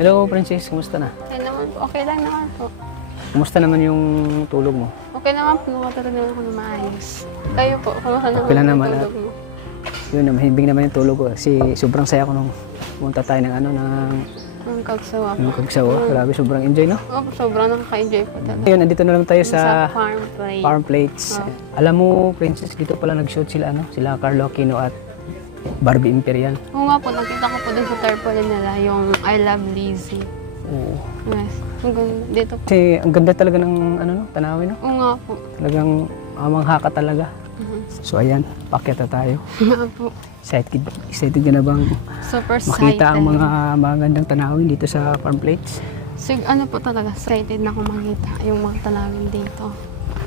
Hello, Princess. Kumusta na? Okay naman po. Okay lang naman po. Kumusta naman yung tulog mo? Okay naman po. Nakatulog naman ako na maayos. Kayo po. Kamusta naman Okay lang yung naman, tulog mo? Yun, mahimbing naman yung tulog ko. Kasi sobrang saya ko nung pumunta tayo ng Ang kagsawa po. ng Kagsawa. Grabe, sobrang enjoy, no? Opo, sobrang nakaka-enjoy po talaga. Ngayon, andito na lang tayo Sa sa farm play. Farm Plates. Alam mo, Princess, dito pala nag-shoot sila, sila Carlo Aquino at Barbie Imperial. Oo nga po. Nakita ko po din sa tarpaulin nila yung I Love Lizzie. Oo. Yes. Ang ganda. Dito po. Kasi ang ganda talaga ng tanawin, no? Oo nga po. Talagang mangha ka talaga. So ayan, pakyat na tayo. Nga po. Excited ka na bang Super makita ang excited. mga magandang tanawin dito sa Farm Plates? Ano po talaga, excited na ako makita yung mga tanawin dito.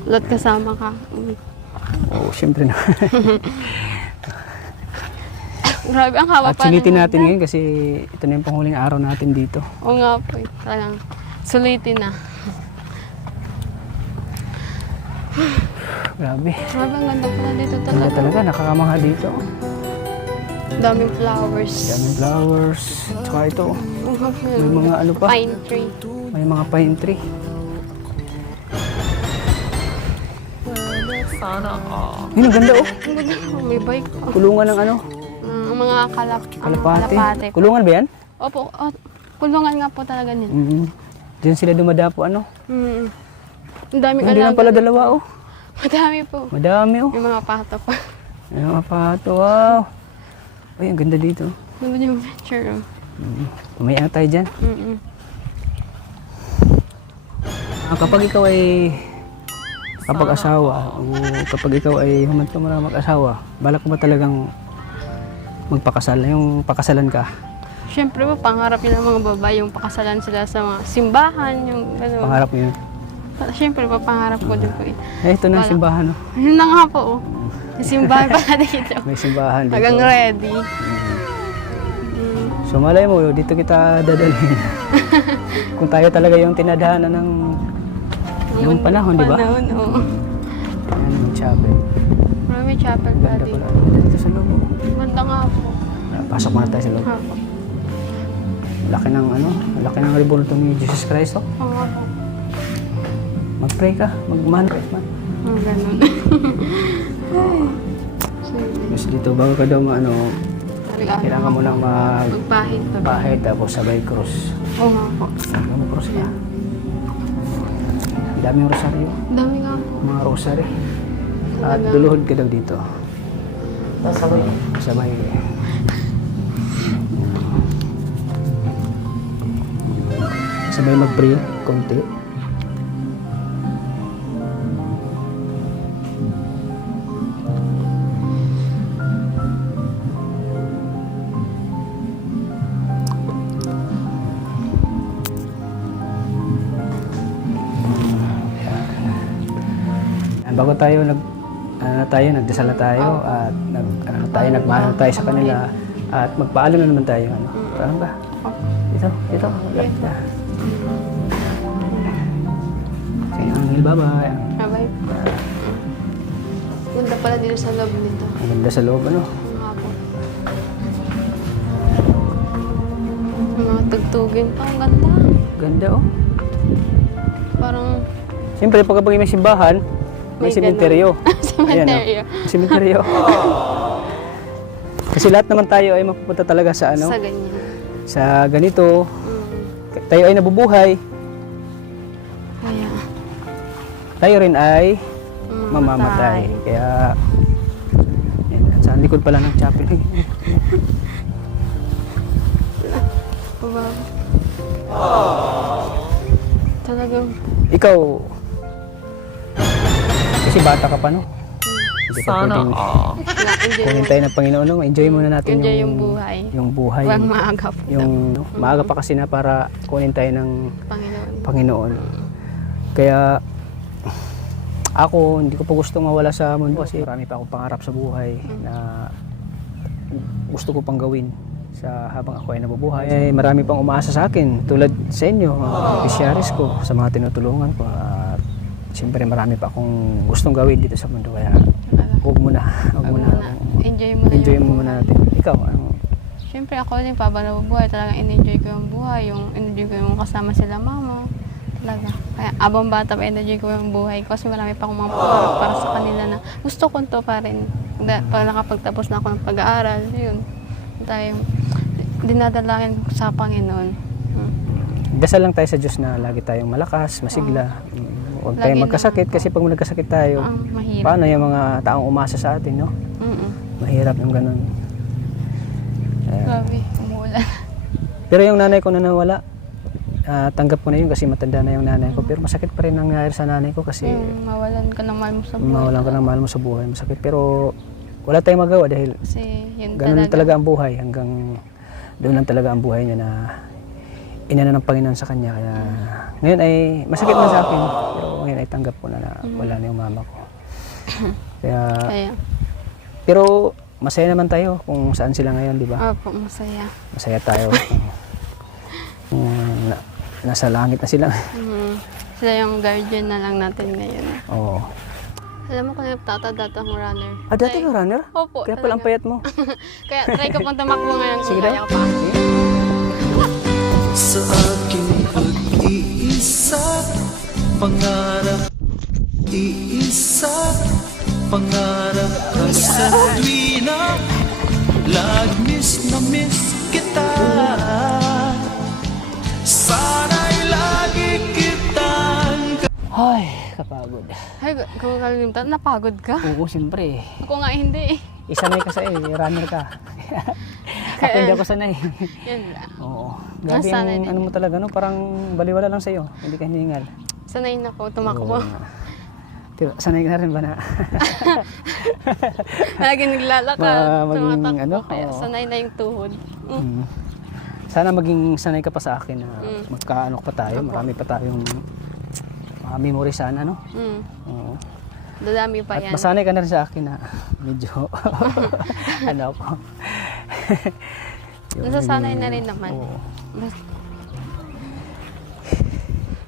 Lot kasama ka. Oo, syempre na. Grabe, ang haba At pa. sulitin ng- natin ngayon kasi ito na yung panghuling araw natin dito. Oo nga po eh. Talagang sulitin na. Grabe. Grabe, ang ganda pala dito Ganda talaga. talaga, nakakamangha dito. Daming flowers. Daming flowers. Tsaka ito, Oo nga po. may mga ano pa, Pine tree. may mga pine tree. Yun, ang ganda oh. Ang ganda. May bike pa. Kulungan ng Ang mga kalapate. kalapate. Kulungan ba yan? Opo, kulungan nga po talaga nila. Diyan sila dumadapo Mm. Ang daming Hindi lang alaga. pala dalawa oh. Madami po. Madami oh. May mga pato pa. May mga pato, wow. Ay, ang ganda dito. Ganda yung picture. Oh. Mamaya tayo dyan. Mm-mm. Kapag ikaw ay kapag-asawa o kapag ikaw ay humantong mo na mag-asawa, balak mo ba talagang magpakasal? Yung pakasalan ka, Siyempre po, pangarap yun ng mga babae, yung pakasalan sila sa mga simbahan, yung gano'n. pangarap mo yun. Siyempre po, pangarap ko din po eh. Ito na ang simbahan. Oh. Yun na nga po, oh. Yung simbahan pala dito. May simbahan dito. Hanggang ready. So malay mo, dito kita dadalhin. Kung tayo talaga yung tinadhana ng panahon, di ba? Panahon, oo. Ayan, yung chapel. Marami chapel pala Ganda dito. pala. Dito sa loob. Ganda nga po. Pasok muna tayo sa loob. Nga po. Laki ng rebulto ni Jesus Christ. Oh. Oo nga po. Mag-pray ka, mag-manifest man. Oh, ganun. Sige. Tapos dito, bago ka daw kailangan mo lang Magpahid pa ba? magpahid tapos sabay cross. Oo nga po. Hanggang mo cross ka. Ang daming rosaryo, Ang dami nga po. mga rosary. At duluhod ka daw dito. Sabay. Sabay. Sabay mag-pray, konti. Bago tayo nagdasal na tayo at nagmahal tayo sa kanila at magpaalam na naman tayo. Paano ba? Dito. Lapit na. Sige, Angel, bye-bye. Bye-bye. Ganda pala dito sa loob nito. Ang ganda sa loob, Oo nga po. Yung mga tugtugin pa. Ang ganda. Ganda, oh. Parang Siyempre, pag may simbahan, may May sementeryo. cemetery. Ayan, oh. Sementeryo. Kasi lahat naman tayo ay mapupunta talaga sa Sa ganyan. sa ganito. Mm. Tayo ay nabubuhay, Kaya, tayo rin ay mamamatay. Kaya, yan, sa likod pala ng chapel. Wow. Talagang, Ikaw, kasi bata ka pa, no? Hindi ka pwedeng na-enjoy kunin tayo ng Panginoon, no? Enjoy muna natin Enjoy yung buhay. Yung buhay. Huwag maaga po. Maaga pa kasi na para kunin tayo ng Panginoon. Panginoon. Kaya, ako, hindi ko pa gusto mawala sa mundo kasi marami pa akong pangarap sa buhay na gusto ko pang gawin sa habang ako ay nabubuhay. Marami pang umaasa sa akin tulad sa inyo, mga beneficiaries ko, sa mga tinutulungan ko. At siyempre marami pa akong gustong gawin dito sa mundo kaya huwag muna. Enjoy mo na Enjoy yung mo muna natin. Ikaw, ano? Siyempre ako din, habang nabubuhay, talagang in-enjoy ko yung buhay. Yung in-enjoy ko yung kasama sila mama. Talaga. Kaya abang bata pa, in-enjoy ko yung buhay ko. Kasi marami pa akong mga pangarap para sa kanila na gusto ko to pa rin. Pag nakapagtapos na ako ng pag-aaral, yun. Tayo, dinadalangin ko sa Panginoon. Dasal lang tayo sa Diyos na lagi tayong malakas, masigla. Huwag Lagi tayong magkasakit naman. kasi pag nagkasakit tayo, Mahirap. paano yung mga taong umasa sa atin, no? Mahirap yung ganun. Grabe, umuulan. Pero yung nanay ko na nawala, tanggap ko na yun kasi matanda na yung nanay ko. Pero masakit pa rin ang nangyari sa nanay ko kasi Yung mawalan ka ng mahal mo sa buhay. mawalan ka ng mahal mo sa buhay. Masakit. Pero wala tayong magawa dahil Kasi yun ganun talaga. talaga ang buhay. Hanggang doon lang talaga ang buhay niya na inana ng Panginoon sa kanya. Kaya ngayon ay masakit man sa akin. Pero ngayon ay tanggap ko na wala na yung mama ko. Kaya, Pero masaya naman tayo kung saan sila ngayon, di ba? opo, masaya. Masaya tayo. Kung nasa langit na sila. Sila yung guardian na lang natin ngayon. Oo. Alam mo kung nagtatanda ang runner. Dati ka runner? Opo. Kaya pala ang payat mo. Kaya try ko pang tumakbo ngayon. Sige Kaya daw. ko pa. Sige. Sa aking pag-iisa, pangarap, iisa, pangarap ka sa tuwina, lagmis na miss kita. Sana'y lagi kitang Ay, kapagod. Ay, kung kalimutan, napagod ka? Oo, siyempre. Ako nga hindi. Isanay ka sa runner ka. Ako hindi ako sanay. Yan lang. Oo. Grabe Nasanay yung din. ano mo talaga, no? Parang baliwala lang sa'yo. Hindi ka hiningal. Sanay na po tumakbo. Diba, sanay ka na rin ba na? Lagi naglalakad, Maging tumatakbo. ano, Kaya oo. sanay na yung tuhod. Sana maging sanay ka pa sa akin na magkaano pa tayo. Marami pa tayong memory sana, no? Oo. Dadami pa At yan. masanay ka na rin sa akin na medyo ano ako. Yung Nasasanay naging- na rin naman. Oo.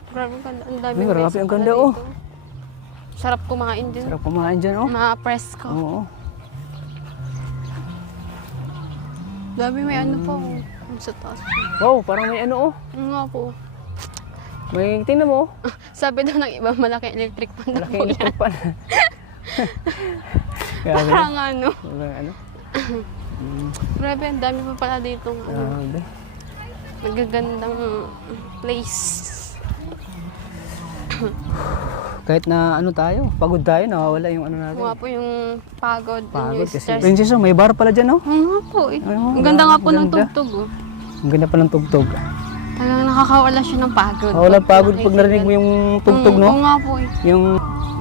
Grabe ang ganda. Ang dami Ay, grabe, beses ang pala ganda, oh. dito. Sarap kumain din. Sarap kumain dyan, oh. Ma-press ko. Oo. Dami may ano po. Ang sa taas. Wow, parang may ano, oh. Ano nga po. May, tingnan mo, oh. Sabi daw ng iba, malaki electric pan daw Malaking po electric yan. pan. Grabe. Parang ano. Parang ano. Grabe, ang dami pa pala dito. Grabe. Nagagandang place. Kahit na ano tayo, pagod tayo, nawawala yung ano natin. Mga po yung pagod. Pagod yung kasi. stress. Princess, oh, may bar pala dyan, oh. Oo nga po eh. Ano, Ang ganda nga po ng ganda. tugtog oh. Ang ganda pa ng tugtog. Talagang nakakawala siya ng pagod. Wala pagod pag narinig mo yung tugtog, Oo no? nga po eh. Yung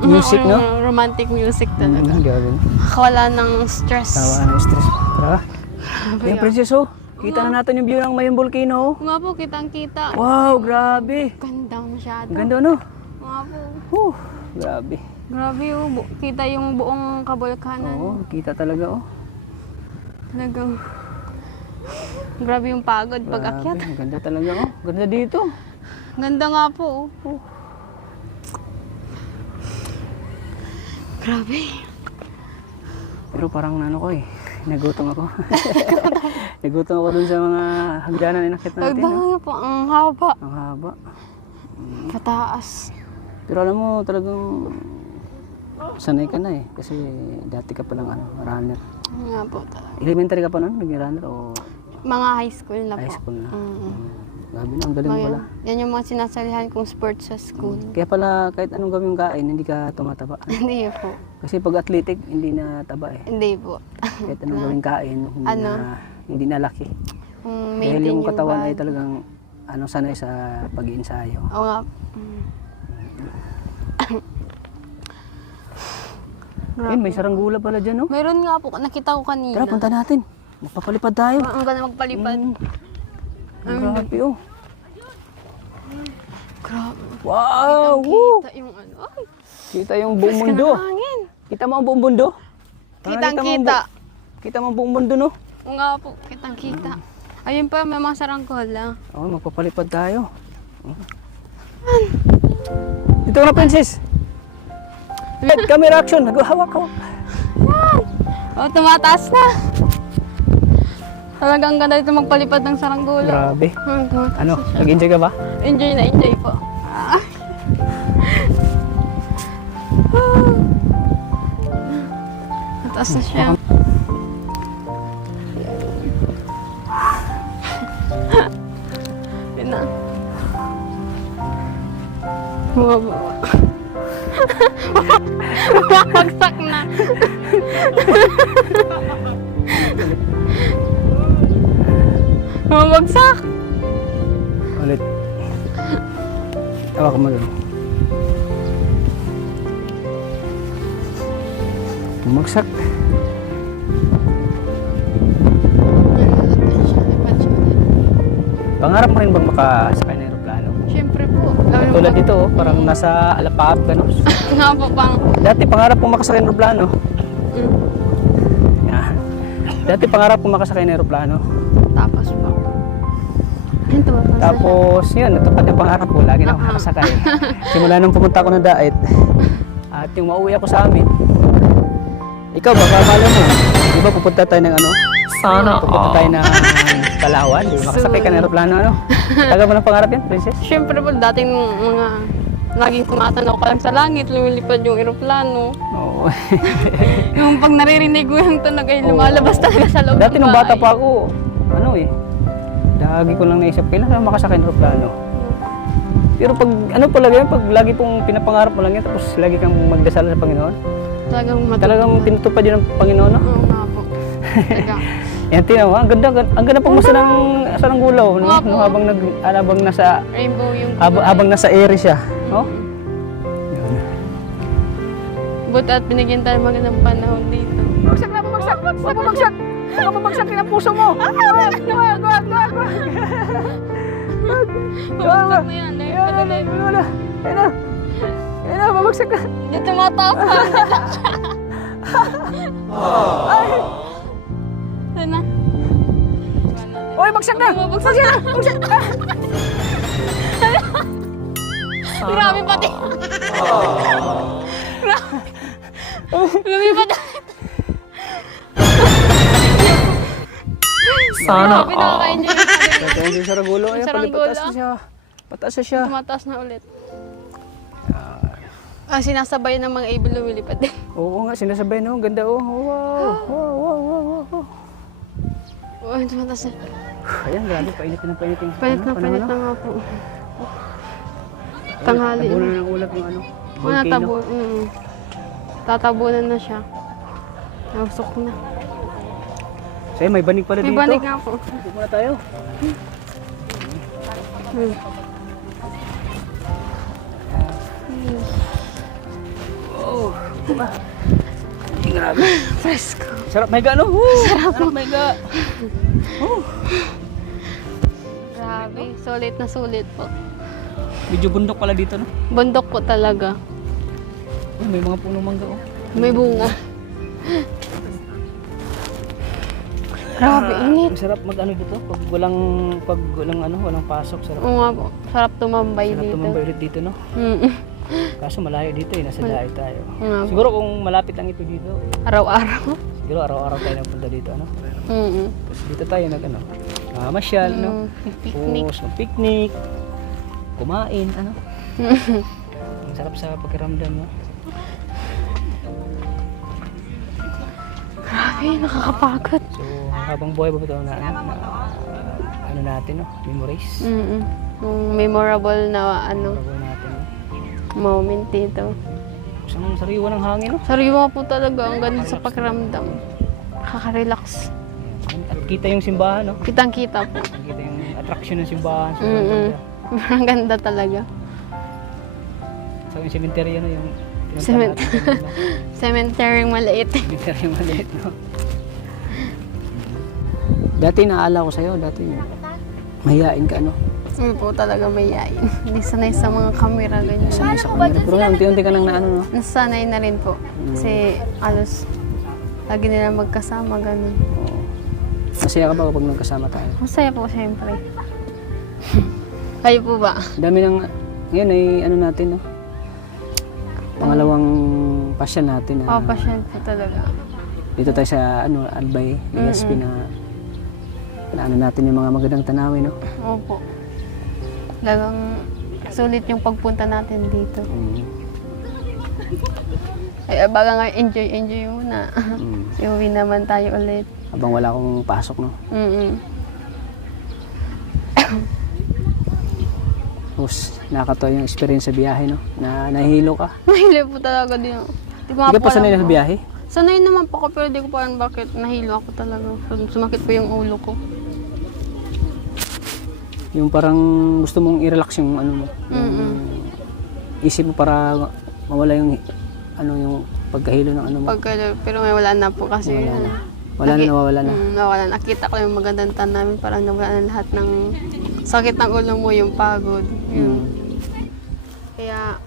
music, no? Romantic music talaga. Grabe. Nakakawala ng stress. Tawa na yung stress. Tara. Yan, Princess, oh. Kita na natin yung view ng Mayon Volcano, oh. Oo nga po, kitang-kita. Wow, grabe. Ganda masyado. Ang ganda, no? Oo nga po. Grabe. Grabe oh. Kita yung buong kabulkanan. Oo, kita talaga, oh. Talagang grabe yung pagod pag Grabe, akyat. ang ganda talaga, oh. Ganda dito. Ganda nga po. Oh. Grabe. Pero parang ano ko, eh. Nagutom ako. Nagutom ako dun sa mga hagdanan na inakit natin, no? Pagbago po, ang haba. Ang haba. Pataas. Pero alam mo, talagang sanay ka na, eh. Kasi dati ka palang ano, runner. Oo nga po talaga. Elementary ka pa nun, naging runner, o Mga high school na po. high school na? Mm. Grabe na, ang galing mo pala. Yan yung mga sinasalihan kong sports sa school. Kaya pala, kahit anong gawin mong kain, hindi ka tumataba. Hindi po. Kasi pag athletic, hindi na taba, eh. Hindi po. Kahit anong gawin kain, hindi Ano? hindi na laki. Kung Dahil maintain yung katawan ay body. talagang sanay sa pag-iensayo. Oo nga. Eh, may saranggula pala dyan, no? Meron nga po, nakita ko kanina. Tara, punta natin. Magpapalipad tayo. Ang ganda magpalipad. Ang grabe, oh. Grabe. Wow! Woo! Kita yung ano. Ay, Kita yung buong ka mundo. ng hangin. Kita mo ang buong mundo? Parang Kitang mo ang kita. Kita mo ang buong mundo, no? Oo nga po, kitang kita. Ayun pa, may mga saranggola. Oo, magpapalipad tayo. Dito ka na, princess. Let camera action. Naghahawak-hawak. Oh, tumataas na. Talagang ganda dito magpalipad ng saranggola. Grabe. Hanggang Ano, nag-enjoy ka ba? enjoy na enjoy po. Mataas na siya. Yun na. Bumababa. Bumabagsak na. Bumabagsak. Ulit. Tawa ka mo doon. Bumagsak. Pangarap mo rin bang makasakay ng aeroplano? Siyempre po. Lalo Tulad dito, oh, parang nasa Alapaap ka, no? nga po pang... Dati pangarap mo makasakay ng aeroplano. Yan. Dati pangarap mo makasakay ng aeroplano. Tapos po. Ito ba? Tapos yun, natupad yung pangarap ko. Lagi na ako makasakay. Simula nung pumunta ako ng Daet. At yung mauwi ako sa amin. Ikaw, baka akala mo. Di ba pupunta tayo ng ano? Sana Pupunta tayo ng Palawan. Di ba? Makasakay ka ng aeroplano, ano? Tagal mo ng pangarap yan, princess? Siyempre po, dating mga... Laging tumatanaw ka lang sa langit, lumilipad yung eroplano. Oo. Yung pag naririnig ko yung tunog ay lumalabas talaga sa loob Dati ng nung bata bahay. pa ako, ano eh, lagi ko lang naisip, kailangan makasakay ng aeroplano. Pero pag, ano talaga yan, pag lagi pong pinapangarap mo lang yan, tapos lagi kang magdasal sa Panginoon, talagang pinutupad yun ng Panginoon, no? Oo nga po. Talaga. Yan, tingnan mo, ang ganda pang masa ng gulaw, no? Nga po. No, habang nasa, Rainbow yung... habang nasa ere siya, no? Yun. Buti at binigyan tayo magandang panahon dito. Bumagsak na, bumagsak! Bumagsak! Bumagsak ang puso mo! Bumagsak na yan. Ayun na, bumagsak na! Hindi tumatawa. Ayun na. Oy, bagsak na! Bumagsak na. Grabe pati. Lumipat. Sana Grabe, nakaka-enjoy na rin. Ito yung saranggulo. Ayan, Saranggola. pataas na siya. Pataas na siya. Tumataas na ulit. Sinasabay ng mga ibon lumilipad din. Oo nga, sinasabay no. Ganda oh. Wow. Wow. Oh, tumataas na. Ayan, grabe. Painit na painit yung Palit na palit na nga po. Tanghali. Tabunan na ng ulap yung ano. Mga volcano. tabo. Tatabunan na siya. Nausok na. Sa'yo, may banig pala May dito. banig nga po. Dito muna tayo. Oh. Grabe. Fresco. Sarap may ga, no? Sarap may ga. Grabe. Sulit na sulit po. Medyo bundok pala dito, no? Bundok po talaga. Oh, may mga punong mangga, oh. May bunga. Grabe, init. Ang sarap mag-ano dito. Pag walang ano, walang pasok. Sarap. Oo nga po. Sarap tumambay Sarap dito. tumambay ulit dito, no? Mm. Kaso malayo dito eh. Nasa Daet tayo. Oo nga po. Siguro kung malapit lang ito dito, Araw-araw. siguro araw-araw tayo nagpunta dito, ano? Mm. Tapos dito tayo nag-ano, masyal, no? Picnic. Tapos mag-picnic, kumain, ano? Ang sarap sa pakiramdam, no? Grabe, nakakapagod. So, habang buhay pa ito na ano natin, no? Memories. Mm. Yung memorable na Travel natin, no? moment dito. Isang sariwa ng hangin, no? Sariwa po talaga. Ang ganda sa pakiramdam. Nakaka-relax. At kita yung simbahan, no? Kitang-kita po. Kita yung attraction ng simbahan. So, Ang ganda talaga. so yung cemetery, ano, yung pinunta Cement- natin, no? Cemetery maliit. Cemetery maliit, no? Dati naala ko sa'yo, dati mahihain ka, no? Hindi po talaga mayayain. Hindi sanay sa mga camera ganyan. Sanay sa camera. Pero ngayon, unti-unti ka nang naano, no? Nasanay na rin po. Kasi alos lagi nila magkasama ganun. Oo. Masaya ka ba kapag nagkasama tayo? Masaya po siyempre. Kayo po ba? Dami ng, ngayon ay ano natin, no? Pangalawang pasyal natin na Papasyal po talaga. dito tayo sa ano, Albay, ESP na naano natin yung mga magandang tanawin, no? Opo. Talagang sulit yung pagpunta natin dito. Ay, baga nga enjoy muna. Iuwi naman tayo ulit. Habang wala akong pasok, no? Tapos, nakakatawa yung experience sa biyahe, no? Na nahihilo ka. Nahilo po talaga din ako. Di ko nga Hindi ka po pa sanay alam na sa po. biyahe? Sanay naman po ako pero di ko pa alam bakit nahilo ako talaga. Sumakit po yung ulo ko. Yung parang gusto mong i-relax yung ano mo. Yung isip mo para mawala yung ano yung pagkahilo ng ano mo. Pero may wala na po kasi. Wala na, nawawala na. Nawala. Nakita ko yung magandang tan namin. Parang nawala na lahat ng sakit ng ulo mo, yung pagod. Yun. Kaya,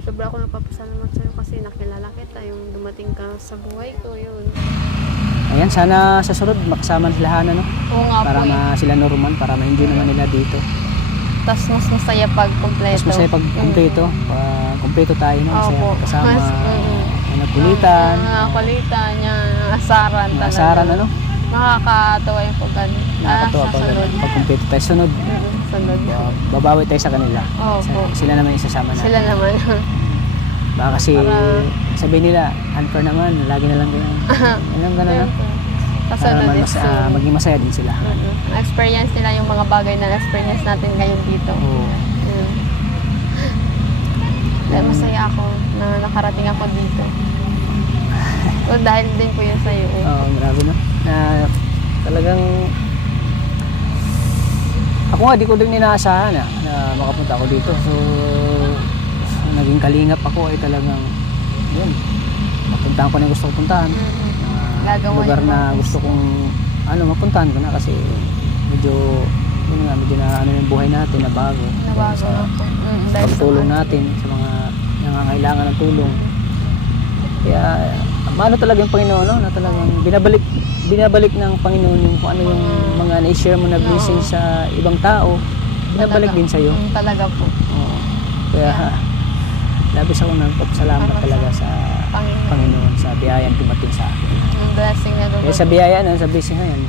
sobra ako napapasalamat sa'yo kasi nakilala kita. Yung dumating ka sa buhay ko, yun. Ayan, sana sa sunod makasama sila Hana, no? Oo nga Para po. sila Norman, para ma-enjoy naman nila dito. Tapos mas masaya pag kompleto. Mas masaya pag kumpleto. Kumpleto tayo, no? Masaya Opo. kasama. Mas, May nagkulitan. kulitan niya, asaran talaga. Asaran, ano? Nakakatawa yung pag Nakakatawa sa pag sunod. pag kumpleto tayo. Sunod, Sunod. babawi tayo sa kanila. Opo. Sila naman isasama natin. Sila naman. Baka kasi sabihin nila, unfair naman, lagi na lang ganyan. Alam ka na, no? Para Kasunod naman is maging masaya din sila. experience nila yung mga bagay na experience natin ngayon dito. Oo. Dahil masaya ako na nakarating ako dito. So, dahil din po yun sa'yo. Oo, grabe, no? Na talagang ako nga, di ko din inaasahan na makapunta ako dito. So, naging kalingap ako ay talagang yun, mapuntahan ko na yung gusto kong puntahan. Gagawa Lugar yung na mga gusto kong mapuntahan ko na kasi medyo yun nga, medyo na yung buhay natin na bago. nabago Sa na po. Dahil sa pagtulong natin sa mga nangangailangan ng tulong. Kaya maano talaga yung Panginoon, no? Na talagang binabalik ng Panginoon yung kung ano yung mga na-share mo na blessing sa ibang tao, binabalik din sa iyo. Talaga po. Kaya labis ako nagpapasalamat talaga sa Panginoon sa biyayang dumating sa akin. Yung blessing na doon. Eh, sa biyaya na, sa blessing na yan,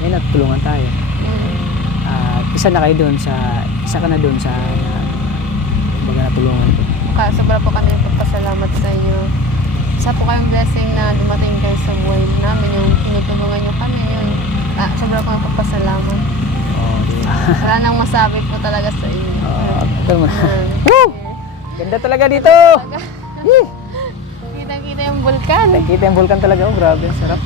may natulungan tayo. At isa na kayo doon isa ka na doon sa mga natulungan ko. Kaya sobra po kami nagpapasalamat sa inyo. Isa po kayong blessing na dumating kayo sa buhay namin, yung tinutulungan nyo kami yun. Sobra po nagpapasalamat. Wala nang masabi po talaga sa inyo. Ito mo. Woo! Ganda talaga dito! Kita-kita yung vulkan. Nakikita yung vulkan talaga. Oh, grabe. Sarap.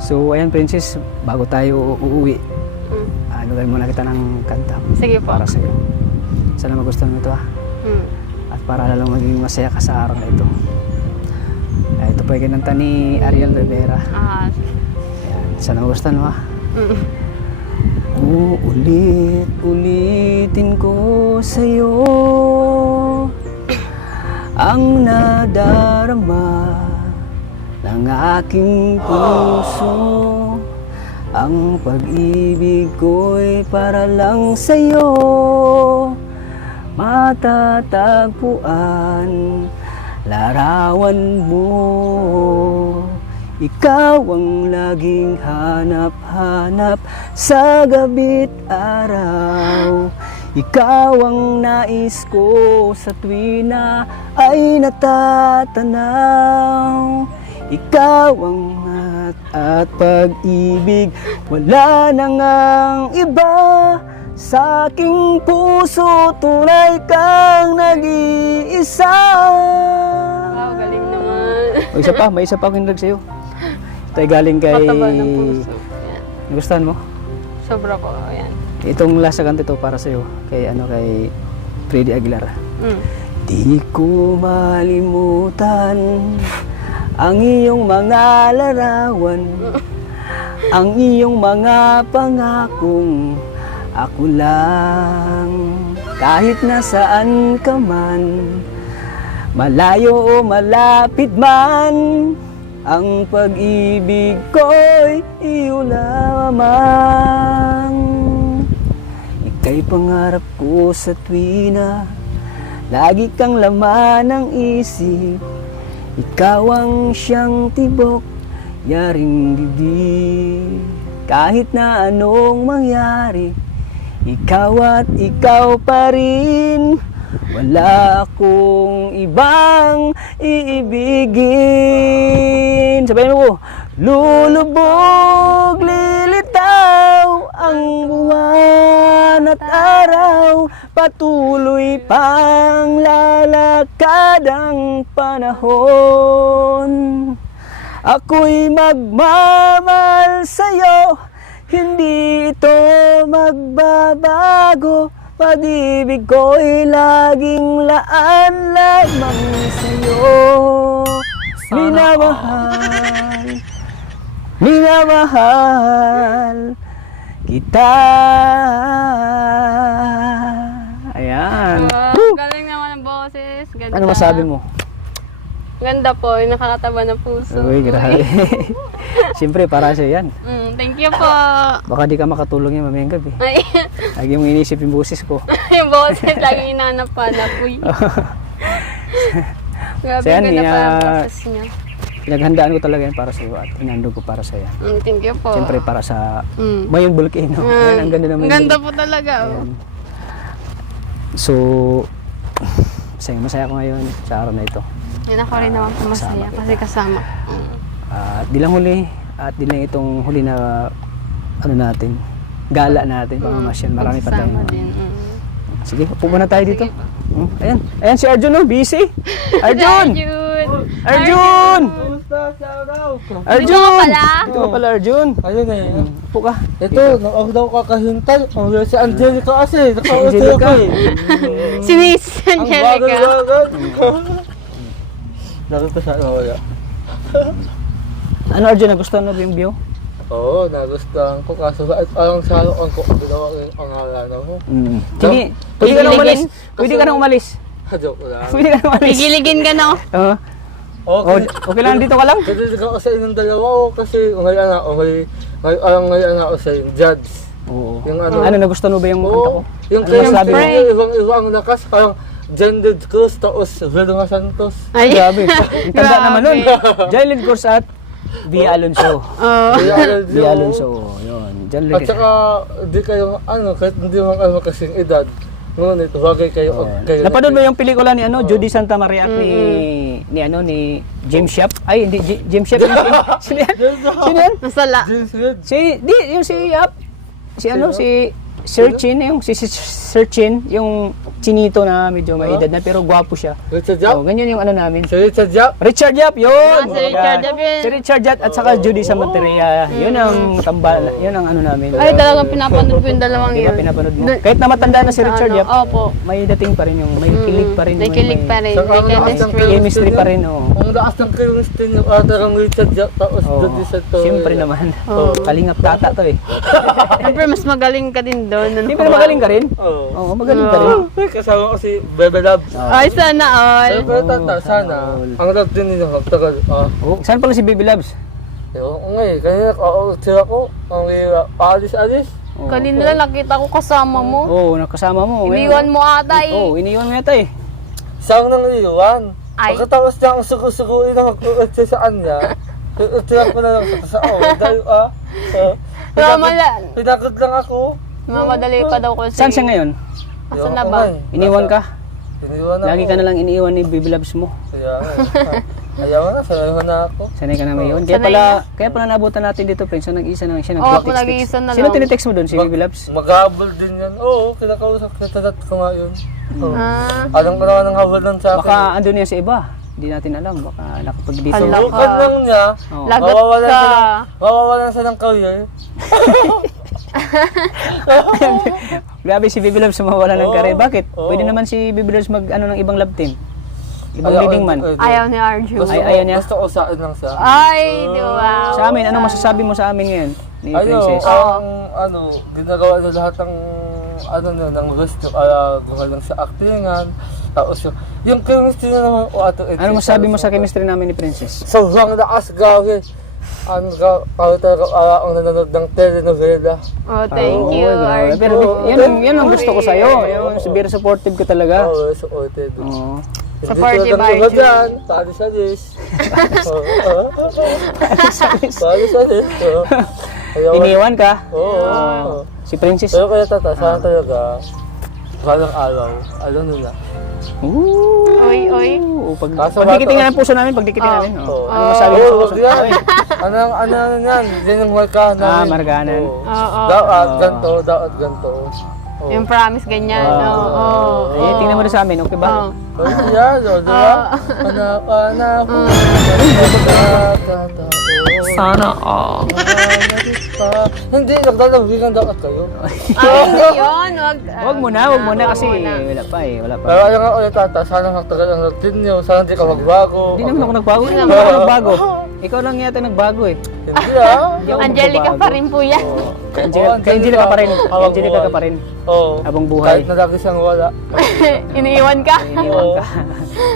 So, ayan, Princess. Bago tayo uuwi, lugar muna kita ng kanta. Sige po. Para sa'yo. Sana magustuhan mo ito, ha? At para lalong maging masaya ka sa araw na ito. Ito po yung kinanta ni Ariel Rivera. Ayan. Sana magustuhan mo, ha? Ulit-ulitin ko sa'yo ang nadarama ng aking puso. Ang pag-ibig ko'y para lang sa'yo matatagpuan, larawan mo. Ikaw ang laging hanap-hanap sa gabi't araw. Ikaw ang nais ko sa tuwi na ay natatanaw. Ikaw ang at pag-ibig, wala nang ang iba. Sa aking puso, tunay kang nag-iisa. Wow, galing naman. May isa pa akong hindag sa'yo. Ito ay galing kay... Mataba ng puso. Yan. Nagustuhan mo? Sobra po. Ayan. Itong last na kanta ito para sa'yo. Kay Freddy Aguilar. Di ko malimutan ang iyong mga larawan, ang iyong mga pangakong ako lang. Kahit nasaan ka man, malayo o malapit man, ang pag-ibig ko'y iyo lamang. Ika'y pangarap ko sa tuwina, lagi kang laman ng isip. Ikaw ang siyang tibok, yaring bibig. Kahit na anong mangyari, ikaw at ikaw pa rin. Wala akong ibang iibigin. Sabayin mo po. Lulubog, lilitaw ang buwan at araw. Patuloy pang lalakad ang panahon. Ako'y magmamahal sa'yo, hindi ito magbabago. Pag-ibig ko'y laging laan lamang sa'yo. Minamahal, minamahal kita. Ayan. Galing naman ang boses. Ganda. Ano masabi mo? Ganda po, yung nakakataba na puso. Uy, grabe. Siyempre, para sa'yo yan. Thank you po. Baka di ka makatulong yan mamayang gabi. Ay, Lagi mong inisip yung boses ko. yung boses, lagi inanap-hanap. Uy. Grabe, So yan, ganda pa ang boses niya. Pinaghandaan ko talaga yan para sa iyo at hinandog ko para sa iyo. Thank you po. Siyempre para sa Mm. Mayon Volcano. Ayan, ang ganda naman. Ang ganda po talaga. Oh. Ayan. So, masaya ko ngayon sa araw na ito. Yan ako rin naman po masaya kasi kasama. At di lang huli, at di lang itong huli na ano natin, gala natin, pamamasyan. Marami pa tayong. Kasama din. Sige, upo muna tayo dito. Ayan. Ayan si Arjun, oh, busy. Arjun! Arjun! Kumusta si Araw? Arjun! pala? Dito ka pala, Arjun. Ayun eh. Upo ka. Ito, nung ako daw kakahintay, ang si Angelica kasi, nakauti Angelica. ako eh. Si Miss Ang Angelica. bagal-bagal. Nakita ko siya nawala. Ano, Arjun, nagustuhan mo ba yung view? Oo, nagustuhan ko kaso parang sa ang ko ginawa ko yung pangalan mo. Sige, pwede ka na umalis. Pwede ka na umalis. Joke lang. Pwede ka na umalis. Gigiligin ka na. Oo. Okay. Okay lang, dito ka lang? Kasi ako sa inyong dalawa kasi ngayon na ako sa yung judge. Oo. Yung Ano, nagustuhan mo ba yung kanta ko? Yung Ano kayo masabi mo? ibang lakas, parang Jended Cruz, tapos Vilma Santos. Ay. Grabe. Ang tanda naman nun. Jalen Cruz at Via Alonso. Oh. Via Alonso. Yun. Diyan At saka, di kayo, kahit hindi mo kasing edad, ngunit bagay kayo. kayo Napanood mo yung pelikula ni Judy Santa Maria at ni James Yap? Ay, hindi James Yap. Sino yan? Sino yan? Masala. James Reed. Yung si Yap. Si Sir Chin, si Sir Chin, yung chinito na medyo may edad na pero gwapo siya. Richard Yap? Oh, ganyan yung ano namin. Si Richard Yap? Richard Yap, yun! Si Richard Yap yun. Si Richard Yap at saka Judy Santa Maria. Yun ang yun ang ano namin. Ay, talagang pinapanood ko yung dalawang Di ba yun. pinapanood mo? Kahit na matanda na si Richard Yap, Opo. may dating pa rin yung, may kilig pa rin. May kilig pa rin. Saka May ang lakas ng chemistry. Chemistry pa rin, oh. Ang lakas ng chemistry ng atarang Richard Yap, tapos Judy Santos. Siyempre naman. Kalingap tata to eh. Siyempre, mas magaling ka din doon. Siyempre magaling ka rin. Oo. Oo, magaling ka rin. Ay, kasama ko si Bebe Love. Ay, sana all. Siyempre, sana. Ang love din ninyo, magtagal. Oh, saan pala si Baby Loves? Ngayon, kanina sila ko, ang alis-alis. Kanina lang nakita ko kasama mo. Oo, nakasama mo. Iniwan mo ata eh. Oo, iniwan mo yata eh. Siyang nang iwan. Ay. Pagkatapos niya ang sugu-suguin na mag-uot siya sa kanya, iutiran ko na lang sa dahil pinagod lang ako. Mamadali pa daw ko Saan siya ngayon? Asa na ba? Iniwan ka? Iniwan ako. Lagi ka na lang iniwan ni Baby Loves mo. Kaya nga. Ayaw na, sanayon na ako. Sanay ka na ngayon. Kaya pala nabutan natin dito, Prince. So, nag-isa na lang siya. Oo, nag-text. nag-iisa na Sino lang. tinitext mo doon? Si Baby Loves? Maghabol din yan. Oo, kinakausap, kinatatad ko nga yun. Oo. Ah, Alam ko naman ang habol nun sa akin. Baka andun yan sa iba. Hindi natin alam. Baka nakapag dito. Ala. Sukat lang niya. Oo. lagot ka. Mawawalan siya ng career. Grabe si Baby Loves mawala ng Oo. kare. Bakit? Oo. Pwede naman si Baby Loves mag ng ibang love team. Ibang leading man. Ayaw ni Arju. Ayaw niya? Gusto ko saan lang siya. Ay, di ba? Sa amin, anong masasabi mo sa amin ngayon? Ni Princess? Ginagawa na lahat ng ng gusto, gumalang sa actingan, tapos yung chemistry na naman, Anong masasabi mo sa chemistry namin ni Princess? sobrang lakas gawin. Ang nanonood ng telenovela. Oh, thank you, grabe. Arju. Pero yan ang gusto ko sa'yo. Yung very supportive ka talaga. Oo, supported. Oo. Supportive Hindi talaga Arjun. dyan. Palis-alis. Palis-alis. Iniwan ka? Oo. Si Princess. Pero kaya tata, sana talaga, balang araw, alam nila. Oy. Pagdikitin nga ng puso namin, pagdikitin namin. Oo. Ano masabi mo Oo, sa wag puso? yan. Ano yan? Yan yung markahan namin. markahanan. Oo. Dapat ganito, dapat ganito. Oo. Yung promise ganyan. Oo. Eh, tingnan mo rin sa amin, okay ba? Oh, yan, o, di ba? Anak-anak ko, nagkakatao. Sana all. Hindi, nagdalawigan dapat kayo. Ay, hindi yun. Wag muna kasi wala pa. Pero ayaw nga ulit tata, sana magtagal ang routine nyo, sana hindi ka magbago. Hindi naman ako nagbago. Hindi naman ako nagbago. Ikaw lang yata nagbago eh. Hindi ah. Hindi ako Angelica magbabago. pa rin po yan. Kay Angelica ka pa rin. Kay Angelica ka pa rin. Oo. Habang buhay. Kahit na lagi siyang wala. Iniiwan ka. Iniwan ka.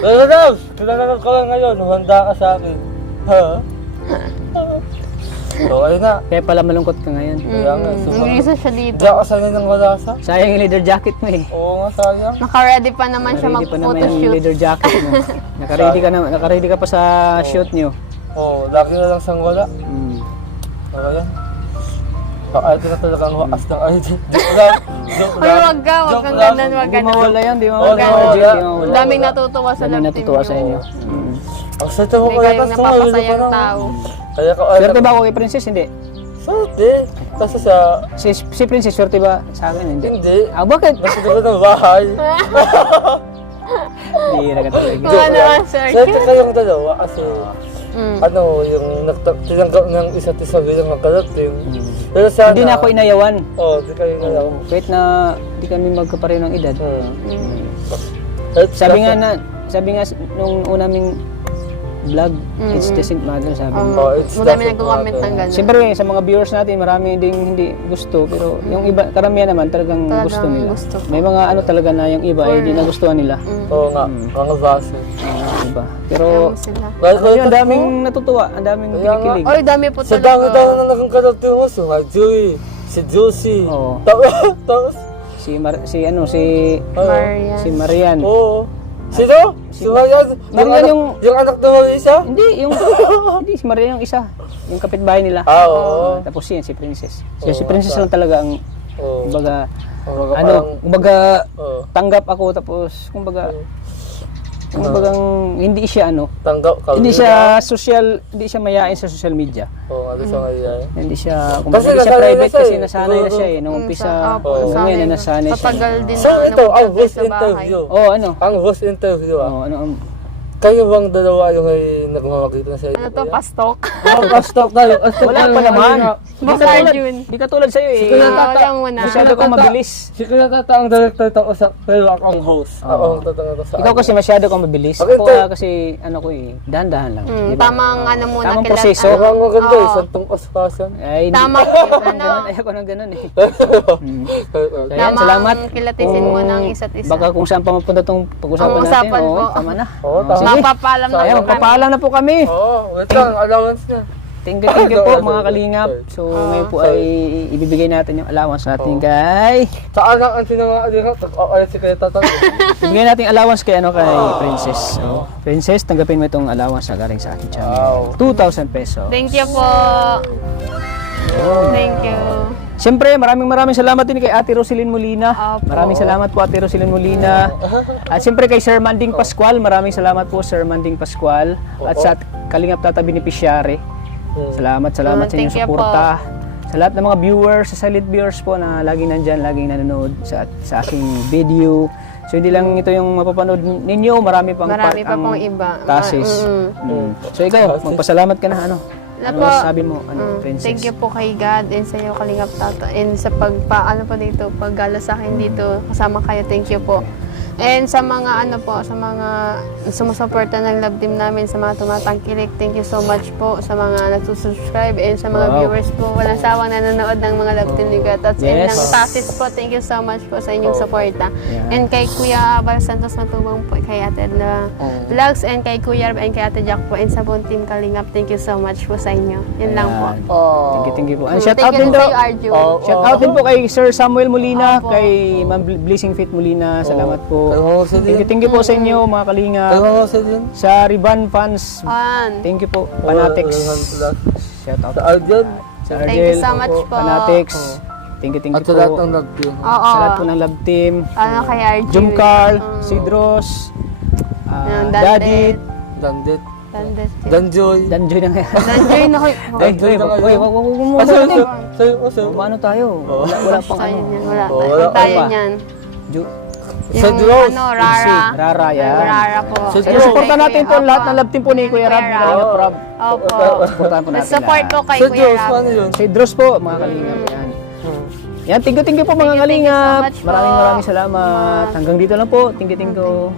Pero Nabs, kilala ka lang ngayon, handa ka sa akin. Ha? So, ayun na. Kaya pala malungkot ka ngayon. Kaya nga, Nag-isa siya dito. Hindi ako sanay ng wala sa. Sayang yung leather jacket mo eh. Oo nga, sayang. Naka-ready pa naman siya Nakaready pa naman yung mag-photoshoot. leather jacket mo. Nakaready ka pa sa shoot niyo. Oo, lagi na lang siyang wala. Mm. Okay yan. Pa-ID na talagang waas ng ID. Joke lang. Joke Uy, lang. wag ka. Wag Joke kang lang. ganun. Wag Hindi ganun. mawala yan, di Oo, mawala. di Legit, mawala. di mawala. Daming natutuwa sa Daming love team natutuwa sa niyo. inyo. Ang swerte mo Hindi kaya kayong napapasayang tao. Kaya ka Swerte ba ako kay Princess? Hindi. Swerte. Kasi sa... Si Princess, swerte ba sa akin? Hindi. Hindi. Ah, bakit? Nasa ng bahay. Hindi na ka talaga. Kung ano ang Swerte circle. kayong dalawa kasi Mm. yung tinanggap ng isa't isa bilang magkalating. Pero sana... Hindi na ako inayawan. Oo, di kayo nalaw. Kahit na di kami magkapareho ng edad. Sabi nga nung una naming vlog, it doesn't matter, sabi niya. Oh, it's Madami doesn't nagko-comment matter. ng gano'n. Siyempre sa mga viewers natin, marami ding hindi gusto, pero yung iba, karamihan naman talagang gusto nila. gusto. May mga ano talaga na yung iba ay hindi nagustuhan nila. Oo nga, mga base. Iba. Pero Ayaw sila. Dahil ano yun, ang daming natutuwa, ang daming Kaya nga. kinikilig. Oy, dami po Sa talaga. dami-dami na naging kalating mo, si Joey, si Juicy. Oo. Tapos, Marian. Si Marian. oo. Sino? Si Marian? Marian Yung anak na Marisa? Hindi, hindi si Marian yung isa, yung kapitbahay nila. Ah, oo. Tapos yan si Princess. Si Princess lang talaga ang Oo. kumbaga Kumbaga ano, parang- kumbaga Oo. tanggap ako tapos kumbaga hindi siya Tanggap ka. hindi siya mayain sa social media. Oo, ano sa ngayon? Hindi siya kumbaga Kasi hindi siya nasanay na private siya kasi eh. nasanay na siya eh nung umpisa. Opo, Ngayon sanay na nasanay siya. Matagal din So na ito, ang nagtagal host sa bahay. interview. Oh, ano? Ang host interview Oh, ano Kayo bang dalawa yung ay nagmamagitan sa Ano to, pastok? Pastok tayo. wala pa naman. Boss Arjun. Di katulad sa'yo eh. Wala muna. Masyado kang mabilis. Si Kuya Tata ang director tapos pero ako ang host. Ako ang tatanong sa Ikaw kasi masyado kang mabilis. Bakit Ako tayo? kasi ano ko eh, dahan-dahan lang. Di ba? Tamang ano muna. Tamang kilat- proseso. ano. Ang maganda eh, Oo. santong paspasan. Ay, hindi. Tamang ano. Ayoko ng ganun eh. Kaya Tamang salamat. kilatisin mo ng isa't isa. Baka kung saan pa mapunta itong pag-usapan Ang natin. usapan Oo, po. tama na. Oo, Oo, tama. sige. Mapapaalam na Ayan, po kami. magpapaalam na po kami. Oo, wait lang, allowance na. Thank you po mga kalingap. So ngayon po ay ibibigay natin yung allowance natin kay... Sa anak ang sinangaalihan, ay si Kuya Tata. Ibigay natin yung allowance kay Princess. So, Princess, tanggapin mo itong allowance na galing sa akin channel. 2,000 pesos. Thank you po. Thank you. Siyempre, maraming salamat din kay Ate Roselyn Molina. Opo. Maraming salamat po Ate Roselyn Molina. At siyempre kay Sir Manding Pascual. Maraming salamat po Sir Manding Pascual. At sa Kalingap Tata Beneficiary. Salamat sa inyong Thank you suporta. Sa lahat ng mga viewers, sa silent viewers po na laging nandyan, laging nanonood sa aking video. So hindi lang ito yung mapapanood ninyo, marami pang Marami pa ang pong iba. tasis. So ikaw, magpasalamat ka na ano? Ano po. masasabi mo, Princess? Thank you po kay God and sa iyo Kalingap Tata and sa ano po dito, paggala sa akin dito, kasama kayo, thank you po. And sa mga sa mga sumusuporta ng love team namin, sa mga tumatangkilik, thank you so much po sa mga nagsusubscribe and sa mga Wow. viewers po, walang sawang nanonood ng mga love team ni Gatats and Yes. ng tasis po, thank you so much po sa inyong suporta. Yeah. And kay Kuya Abel Santos Matubang po, kay Ate na Vlogs and kay Kuya Rab and kay Ate Jack po and sa buong team Kalingap, thank you so much po sa inyo. Yun lang po. Thank you po. And shout out Thank din you daw. sa iyo, Arjun. Shout out din po kay Sir Samuel Molina, Opo. kay Ma'am Blessing Fit Molina. Salamat po. Thank you po sa inyo mga kalinga. Sa Riban fans, Fan. thank you po. Fanatics. Shout out. Sa Arjun. Sa Thank you Argel. so much po. Fanatics. Thank you At po. sa lahat ng nag-team. Oo. Sa lahat po ng love team. Ano kay RJ? Jum Carl, Sidros, Dadit, Dandit. Dandet. Danjoy. Danjoy na nga. Danjoy na kayo. Wag mo Ah, muna. sa'yo. Paano tayo? Wala pang Tayo ano. niyan. Wala. wala Tayo pa. niyan. Sa Yung Diyos. ano, Rara. Rara yan. Rara po. Sa So, supportan natin po lahat ng love team po ni Kuya Rab. Kuya Kuya Rab. Opo. Supportan po natin Support po lahat. kay Sa Kuya Diyos, Rab. paano yun? Sidros po, mga kalingap. Yan. Yan, thank you po mga Thank you so kalingap. much po. Maraming salamat. Hanggang dito lang po. Thank you.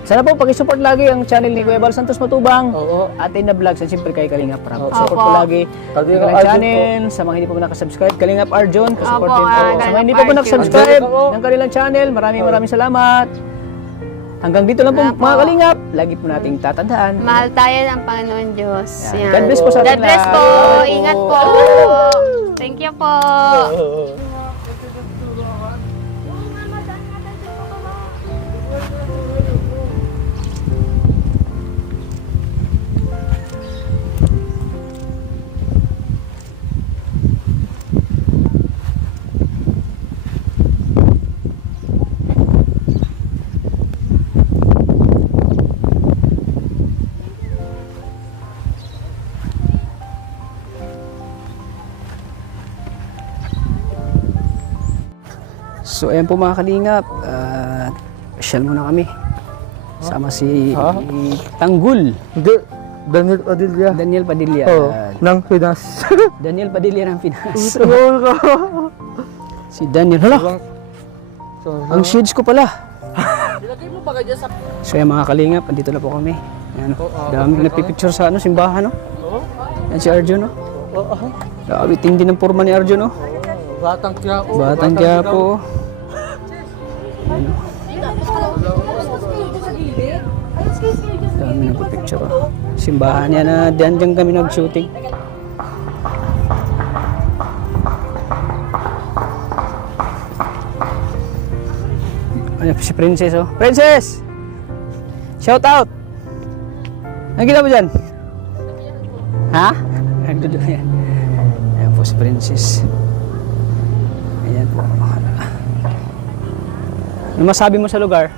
Sana po pag-support lagi ang channel ni Kuya Bal Santos Matubang. Oo. Atin na vlogs at siyempre kay Kalingap Rab. Opo. Support po lagi ang Kalingap kanilang Arjun channel. Sa mga hindi po nakasubscribe, Kalingap Arjun, support Opo, din po. Sa mga Kalingap hindi pa po Arjun. nakasubscribe Arjun ako. ng kanilang channel, maraming salamat. Hanggang dito lang po Opo. mga Kalingap. Lagi po nating tatandaan. Mahal tayo ng Panginoon Diyos. Yan. Yan. God bless po sa ating God bless lahat. po. Salamat po. Ingat po. Thank you po. So ayan po mga Kalingap. Shell muna kami. Sama si Ha? Tanggul. Hindi. Daniel Padilla. Daniel Padilla. Oo. Nang Pinas. Daniel Padilla ng Pinas. Tulungan ka. Si Daniel. Hala, ang shades ko pala. So yan mga Kalingap, andito na po kami. Ayan, dami nagpipicture sa simbahan, no? Yan si Arjun, no? Grabe, tindi ng forma ni Arjun, no? Batang Quiapo. Batang Quiapo. Dami nagpipicture, oh. Simbahan yan na diyan kami nag-shooting. Ayan si Princess, oh. Princess! Shout out! Ano ginawa mo dyan? Ha? Nagdudo yan. Ayan po si Princess. Ayan po. Ano masabi mo sa lugar?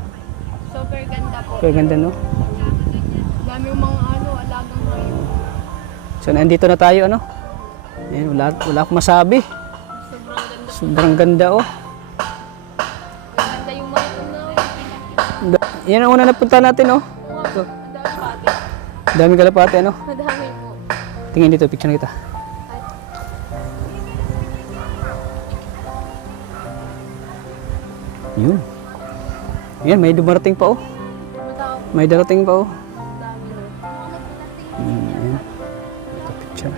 Super ganda po. Kaya ganda, no? Dami yung mga alagang ngayon. So, nandito na tayo, ano? Ayan, wala akong masabi. Sobrang ganda, oh. Ganda yung mga Yan ang una napunta natin, oh. Daming kalapate, ano? Madami po. Tingin dito, picture na kita. Yun. Yan, may dumarating pa, oh. May darating pa, oh. Ayan. Ito, picture.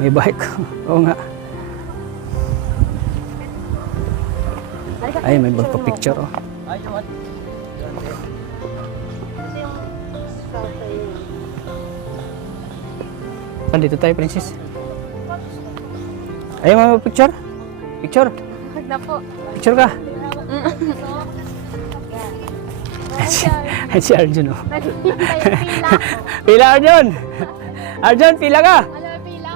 May bike. Oo nga. Ay, may magpa-picture, oh. Dito tayo, Princess. Ay, may picture? Picture? Huwag na po. Picture ka? Ay, si Arjun, oh. Pila, Arjun! Arjun, pila ka! Ano, pila?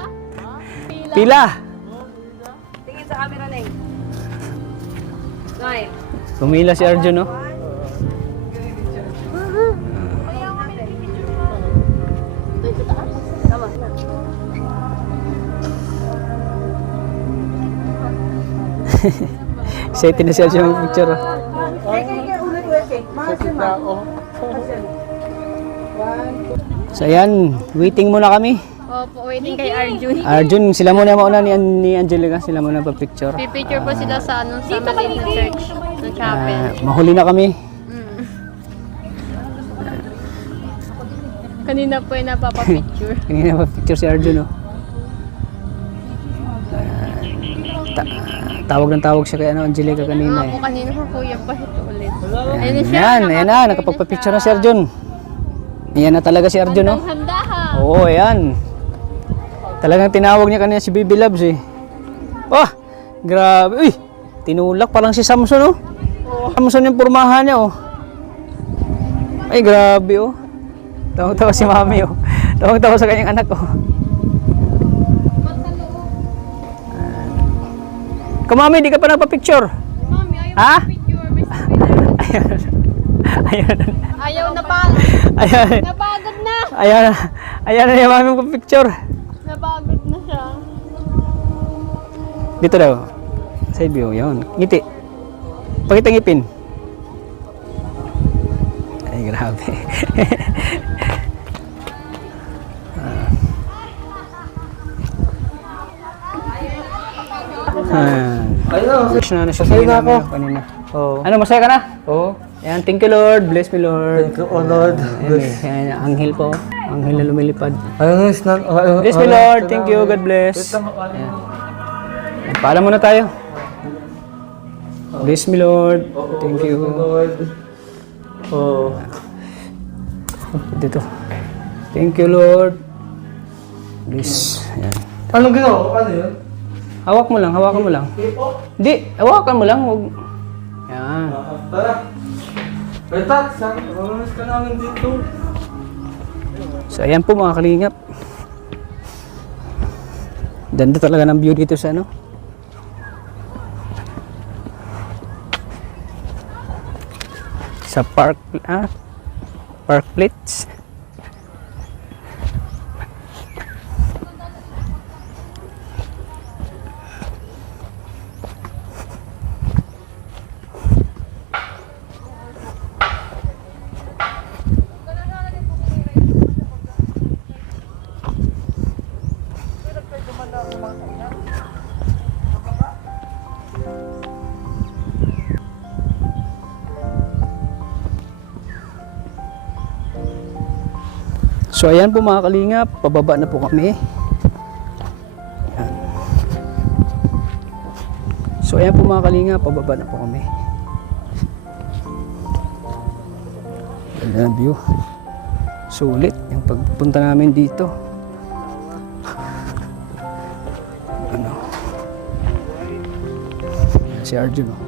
Pila! Tingin sa camera na eh. Ngay. Pumila si Arjun, oh. Excited na si Arjun ng picture, oh. So ayan, waiting muna kami. Opo, waiting kay Arjun. Arjun, sila muna mauna ni Angelica, sila muna pa-picture. Pipicture po sila sa sa maliit na church, sa chapel. Mahuli na kami. Kanina po yung napapapicture. Kanina pa-picture si Arjun, oh. Tawag ng tawag siya kay Angelica kanina, eh. Ako kanina ko kuya pa ito ulit. Ayun siya. Ayan na, nakapagpa-picture na si Arjun. Ayan na talaga si Arjun, oh. Handa ha. Oo, ayan. Talagang tinawag niya kanina si Baby Loves, eh. Oh, grabe. Uy, tinulak pa lang si Samson, oh. Kamusta yung pormahan niya, oh? Ay, grabe, oh. Tawang-tawa si mami, oh. Tawang-tawa sa kanyang anak, oh. Kamami, di ka pa nagpa-picture? Mami, ayaw Ha? picture. Ayan. Ayaw na pa. Ayan. Napagod na. Ayan. Ayan na yung mami magpa-picture. Napagod na siya. Dito daw. Side view, yun. Ngiti. Pakita ngipin. Ay, grabe. Ayun na. Wish na siya Masaya na ako. kanina. Oo. Ano, masaya ka na? Oo. Ayan, thank you Lord. Bless me Lord. Thank you, oh Lord. Ayan, anghel po. Anghel na lumilipad. Ayun, Snan. Bless me Lord. Thank you. God bless. Ayan. Paalam muna tayo. Bless me Lord. Thank you. Lord. Oo. Dito. Thank you Lord. Bless. Ayan. Anong ginawa ko? Ano yun? Hawak mo lang, hawakan mo lang. Hindi, hawakan mo lang. Huwag. Ayan. Tara. Betat, mamamis ka namin dito. So ayan po mga kalingap. Ganda talaga ng view dito sa ano. Sa park, Park Plates. So ayan po mga kalingap, pababa na po kami. Ayan. So ayan po mga kalingap, pababa na po kami. Ganda ng view. Sulit yung pagpunta namin dito. Ano? Ayan si Arjun, oh.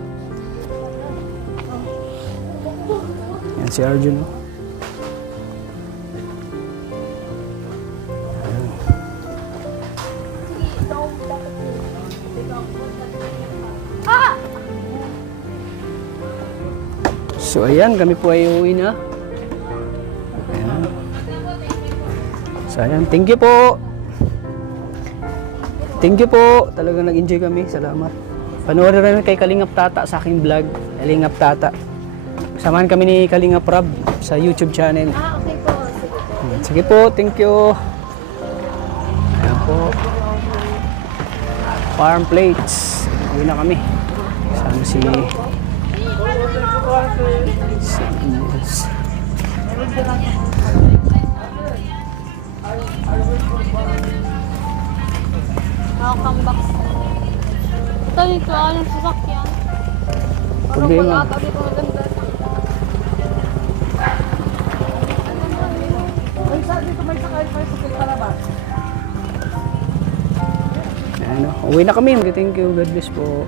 Ayan si Arjun, oh. So ayan, kami po ay uuwi na. Ayan. So ayan, thank you po. Thank you po. Talagang nag-enjoy kami. Salamat. Panoorin rin kay Kalingap Tata sa aking vlog. Kalingap Tata. Samahan kami ni Kalingap Rab sa YouTube channel. Okay po. Sige po, thank you. Ayan po. Farm Plates. Uwi na kami. Sama si... Yes. Welcome back. Ito dito, anong sasakyan? Problema. Parang dito maganda. Ayan, uwi na kami. Thank you. God bless po.